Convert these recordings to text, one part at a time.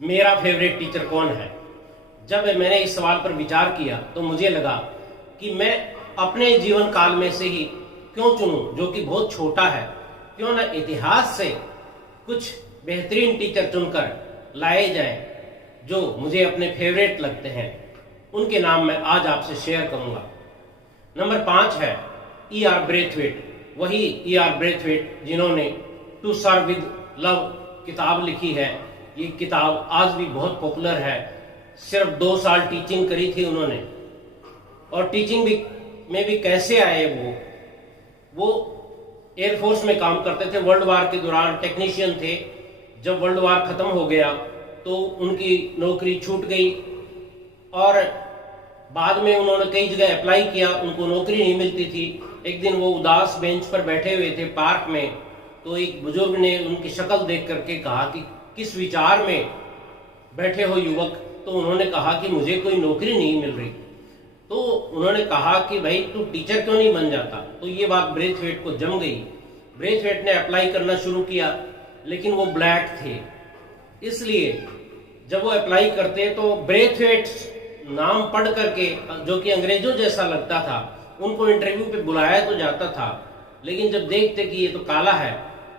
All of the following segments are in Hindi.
मेरा फेवरेट टीचर कौन है। जब मैंने इस सवाल पर विचार किया तो मुझे लगा कि मैं अपने जीवन काल में से ही क्यों चुनूं, जो कि बहुत छोटा है। क्यों ना इतिहास से कुछ बेहतरीन टीचर चुनकर लाए जाएं जो मुझे अपने फेवरेट लगते हैं। उनके नाम मैं आज आपसे शेयर करूंगा। नंबर 5 है E.R. ब्रेथवेट। वही E.R. ब्रेथवेट जिन्होंने टू सर्व विद लव किताब लिखी है। ये किताब आज भी बहुत पॉपुलर है। सिर्फ 2 साल टीचिंग करी थी उन्होंने, और टीचिंग भी में भी कैसे आए वो एयरफोर्स में काम करते थे। वर्ल्ड वार के दौरान टेक्नीशियन थे। जब वर्ल्ड वार खत्म हो गया तो उनकी नौकरी छूट गई, और बाद में उन्होंने कई जगह अप्लाई किया, उनको नौकरी नहीं मिलती थी। एक दिन वो उदास बेंच पर बैठे हुए थे पार्क में, तो एक बुजुर्ग ने उनकी शक्ल देख करके कहा कि किस विचार में बैठे हो युवक। तो उन्होंने कहा कि मुझे कोई नौकरी नहीं मिल रही। तो उन्होंने कहा कि भाई तू टीचर क्यों नहीं बन जाता। तो ये बात ब्रेथवेट को जम गई। ब्रेथवेट ने अप्लाई करना शुरू किया, लेकिन वो ब्लैक थे, इसलिए जब वो अप्लाई करते तो ब्रेथवेट नाम पढ़ करके, जो कि अंग्रेजों जैसा लगता था, उनको इंटरव्यू पे बुलाया तो जाता था, लेकिन जब देखते कि ये तो काला है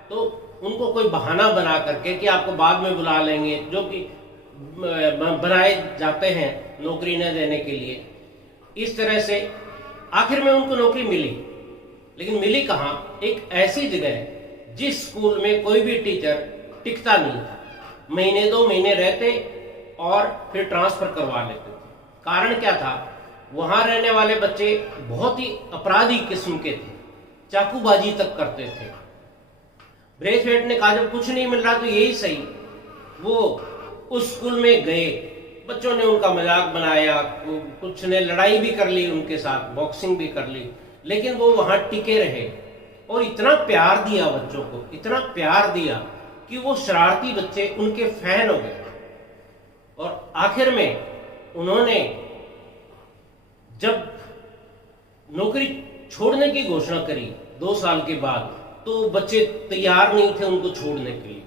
तो उनको कोई बहाना बना करके कि आपको बाद में बुला लेंगे, जो कि बनाए जाते हैं नौकरी न देने के लिए। इस तरह से आखिर में उनको नौकरी मिली, लेकिन मिली कहाँ? एक ऐसी जगह जिस स्कूल में कोई भी टीचर टिकता नहीं था। महीने 2 महीने रहते और फिर ट्रांसफर करवा लेते थे। कारण क्या था? वहां रहने वाले बच्चे बहुत ही अपराधी किस्म के थे, चाकूबाजी तक करते थे। ब्रेथवेट ने कहा जब कुछ नहीं मिल रहा तो यही सही। वो उस स्कूल में गए, बच्चों ने उनका मजाक बनाया, कुछ ने लड़ाई भी कर ली उनके साथ, बॉक्सिंग भी कर ली, लेकिन वो वहां टिके रहे और इतना प्यार दिया बच्चों को, इतना प्यार दिया कि वो शरारती बच्चे उनके फैन हो गए। और आखिर में उन्होंने जब नौकरी छोड़ने की घोषणा करी 2 साल के बाद, तो बच्चे तैयार नहीं थे उनको छोड़ने के लिए,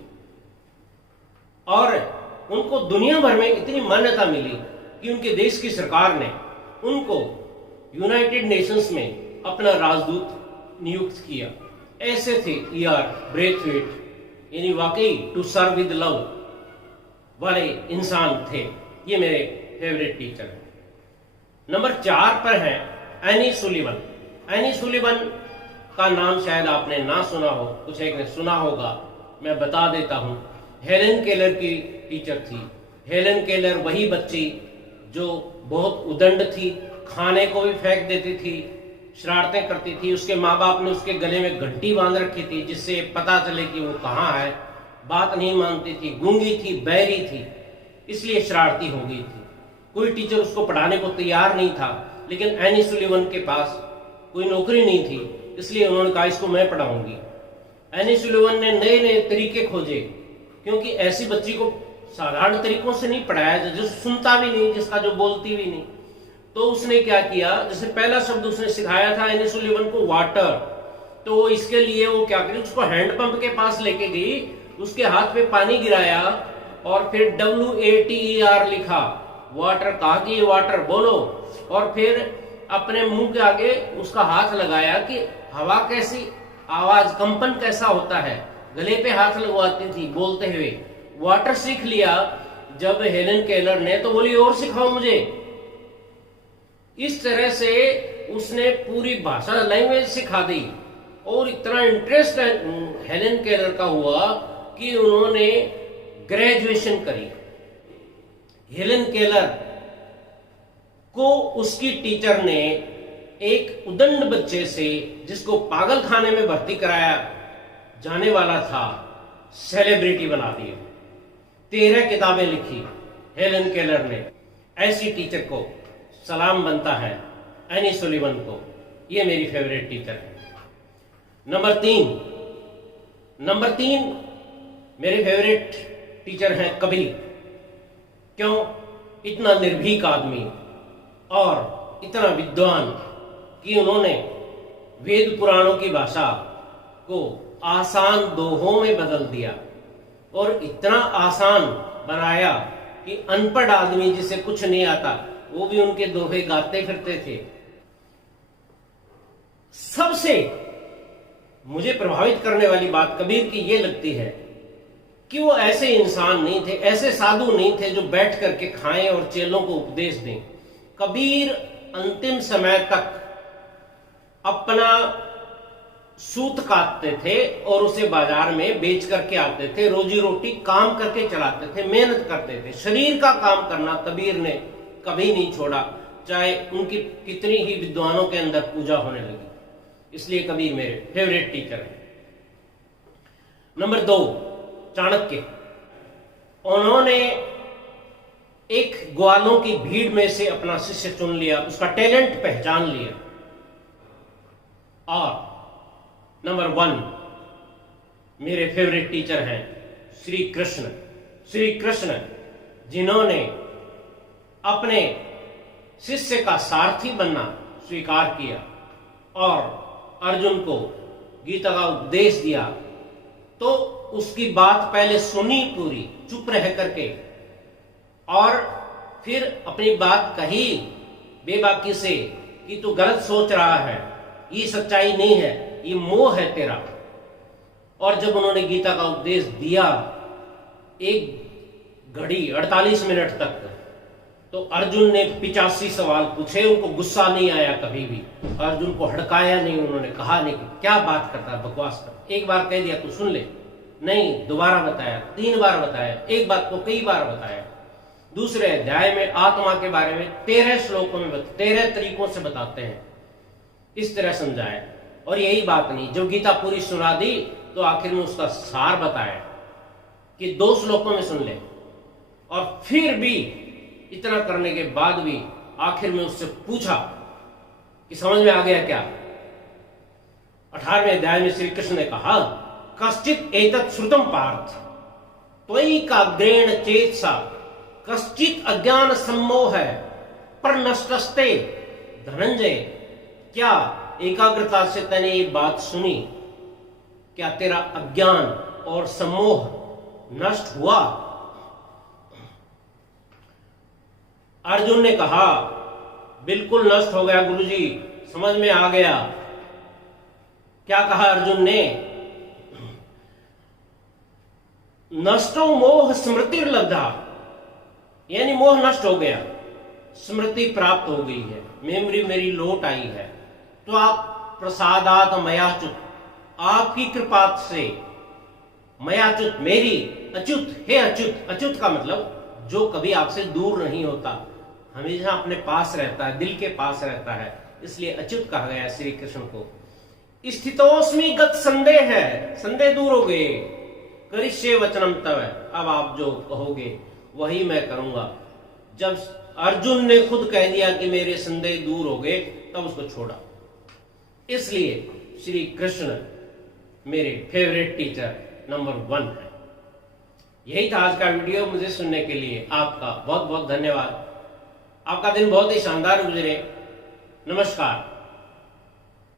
और उनको दुनिया भर में इतनी मान्यता मिली कि उनके देश की सरकार ने उनको यूनाइटेड नेशंस में अपना राजदूत नियुक्त किया। ऐसे थे E.R. ब्रेथवेट, यानी वाकई टू सर्व विद लव वाले इंसान थे। ये मेरे फेवरेट टीचर हैं। नंबर 4 पर है एनी सुलिवन। एनी सुलिवन का नाम शायद आपने ना सुना हो, कुछ एक ने सुना होगा, मैं बता देता हूं। हेलेन केलर की टीचर थी। हेलेन केलर वही बच्ची जो बहुत उदंड थी, खाने को भी फेंक देती थी, शरारतें करती थी। उसके माँ बाप ने उसके गले में घंटी बांध रखी थी जिससे पता चले कि वो कहाँ है। बात नहीं मानती थी, गूंगी थी, बहरी थी, इसलिए शरारती हो गई थी। कोई टीचर उसको पढ़ाने को तैयार नहीं था, लेकिन एनी सुलिवन के पास कोई नौकरी नहीं थी, इसलिए उन्होंने कहा इसको मैं पढ़ाऊंगी। एनी सुलिवन ने नए नए तरीके खोजे, क्योंकि ऐसी बच्ची को साधारण तरीकों से नहीं पढ़ाया जो सुनता भी नहीं, जिसका जो बोलती भी नहीं। तो उसने क्या किया, जैसे पहला शब्द उसने सिखाया था एनी सुलिवन को वाटर, तो इसके लिए वो क्या करी, उसको हैंडपंप के पास लेके गई, उसके हाथ पे पानी गिराया और फिर WATER लिखा, वाटर। कहा कि ये वाटर बोलो, और फिर अपने मुंह के आगे उसका हाथ लगाया कि हवा कैसी, आवाज, कंपन कैसा होता है। गले पे हाथ लगवाती थी बोलते हुए। वाटर सीख लिया जब हेलेन केलर ने, तो बोली और सिखाओ मुझे। इस तरह से उसने पूरी भाषा, लैंग्वेज सिखा दी, और इतना इंटरेस्ट हेलेन केलर का हुआ कि उन्होंने ग्रेजुएशन करी। हेलेन केलर को उसकी टीचर ने एक उदंड बच्चे से, जिसको पागल खाने में भर्ती कराया जाने वाला था, सेलिब्रिटी बना दिया। 13 किताबें लिखी हेलेन केलर ने। ऐसी टीचर को सलाम बनता है एनी सुलिवन को। ये मेरी फेवरेट टीचर है। नंबर 3 मेरे फेवरेट टीचर हैं कबीर। क्यों? इतना निर्भीक आदमी और इतना विद्वान कि उन्होंने वेद पुराणों की भाषा को आसान दोहों में बदल दिया, और इतना आसान बनाया कि अनपढ़ आदमी जिसे कुछ नहीं आता वो भी उनके दोहे गाते फिरते थे। सबसे मुझे प्रभावित करने वाली बात कबीर की ये लगती है कि वो ऐसे इंसान नहीं थे, ऐसे साधु नहीं थे जो बैठ करके खाएं और चेलों को उपदेश दें। कबीर अंतिम समय तक अपना सूत काटते थे और उसे बाजार में बेच करके आते थे, रोजी रोटी काम करके चलाते थे, मेहनत करते थे। शरीर का काम करना कबीर ने कभी नहीं छोड़ा, चाहे उनकी कितनी ही विद्वानों के अंदर पूजा होने लगी। इसलिए कबीर मेरे फेवरेट टीचर हैं। नंबर 2, चाणक्य। उन्होंने एक ग्वालों की भीड़ में से अपना शिष्य चुन लिया, उसका टैलेंट पहचान लिया। और नंबर 1 मेरे फेवरेट टीचर हैं श्री कृष्ण। श्री कृष्ण जिन्होंने अपने शिष्य का सारथी बनना स्वीकार किया और अर्जुन को गीता का उपदेश दिया, तो उसकी बात पहले सुनी पूरी चुप रह करके, और फिर अपनी बात कही बेबाकी से कि तू गलत सोच रहा है, ये सच्चाई नहीं है, ये मोह है तेरा। और जब उन्होंने गीता का उपदेश दिया 1 घड़ी 48 मिनट तक, तो अर्जुन ने 85 सवाल पूछे, उनको गुस्सा नहीं आया कभी भी, अर्जुन को हड़काया नहीं, उन्होंने कहा नहीं कि क्या बात करता है, बकवास कर। एक बार कह दिया तू सुन ले, नहीं, दोबारा बताया, 3 बार बताया, एक बात को कई बार बताया। दूसरे अध्याय में आत्मा के बारे में 13 श्लोकों में 13 तरीकों से बताते हैं, इस तरह समझाया। और यही बात नहीं, जब गीता पूरी सुना दी तो आखिर में उसका सार बताया कि 2 श्लोकों में सुन ले। और फिर भी इतना करने के बाद भी आखिर में उससे पूछा कि समझ में आ गया क्या? 18वें अध्याय में श्री कृष्ण ने कहा, कश्चित एतत् श्रुतम पार्थ त्वयि काग्रेण चेतसा कश्चित अज्ञान सम्मोह प्रनष्टस्ते धनंजय। क्या एकाग्रता से तने ये बात सुनी? क्या तेरा अज्ञान और सम्मोह नष्ट हुआ? अर्जुन ने कहा, बिल्कुल नष्ट हो गया गुरुजी, समझ में आ गया। क्या कहा अर्जुन ने? नष्टो मोह स्मृतिर्लब्धा, यानी मोह नष्ट हो गया, स्मृति प्राप्त हो गई है, मेमोरी मेरी लौट आई है। तो आप प्रसादात मयाच्युत, आपकी कृपा से, मयाच्युत मेरी, अच्युत हे अच्युत। अच्युत का मतलब जो कभी आपसे दूर नहीं होता, हमेशा अपने पास रहता है, दिल के पास रहता है, इसलिए अच्युत कहा गया श्री कृष्ण को। स्थितोस्मि गत संदेह है, संदेह दूर हो गए। करिष्ये वचनम तव, अब आप जो कहोगे वही मैं करूंगा। जब अर्जुन ने खुद कह दिया कि मेरे संदेह दूर हो गए, तब उसको छोड़ा। इसलिए श्री कृष्ण मेरे फेवरेट टीचर नंबर 1 है। यही था आज का वीडियो। मुझे सुनने के लिए आपका बहुत बहुत धन्यवाद। आपका दिन बहुत ही शानदार गुजरे। नमस्कार।